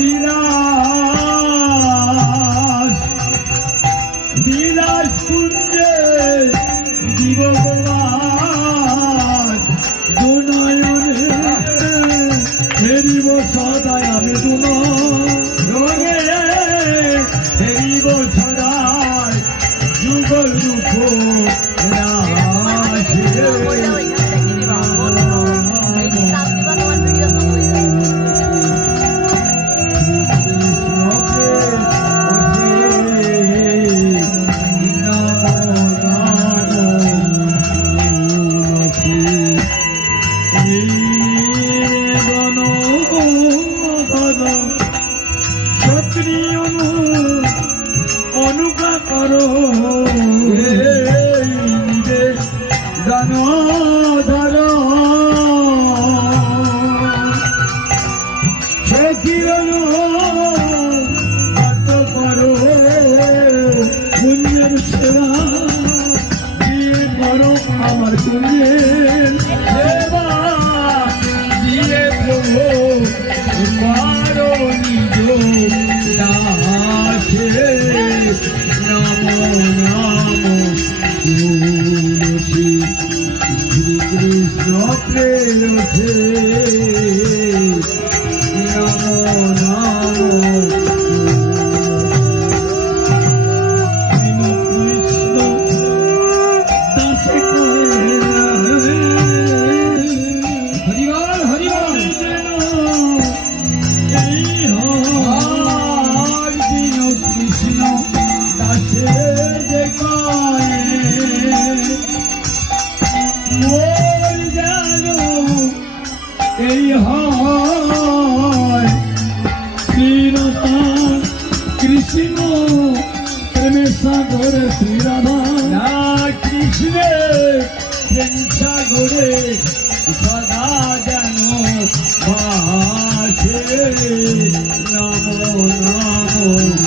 বিরাজ বিরাজ কুঞ্জে দিবগবাজ দুনয়নে হেরিব সদায় আমি দুনয়নে হেরিব সদায় যুগল রূপ অনুজ্ঞা করো নিজে দান ধর সে কিরণ করো পুণ্যের সেবা দিয়ে করো আমার পুণ্যের সেবা দিয়ে প্রভু করো নিজ নমো নমো তুলসী শ্রী কৃষ্ণ প্রেয়সে নমো নমো কৃষ্ণ দাসে হরিবল হরিবল যেন এই কৃষ্ণ দাসে যে কয়ে মোর যেন এই হয় শ্রীরাধা কৃষ্ণ প্রেমের সাগরে শ্রীরাধা কৃষ্ণের প্রেম সাগরে সদা যেন ভাসে নমো নমো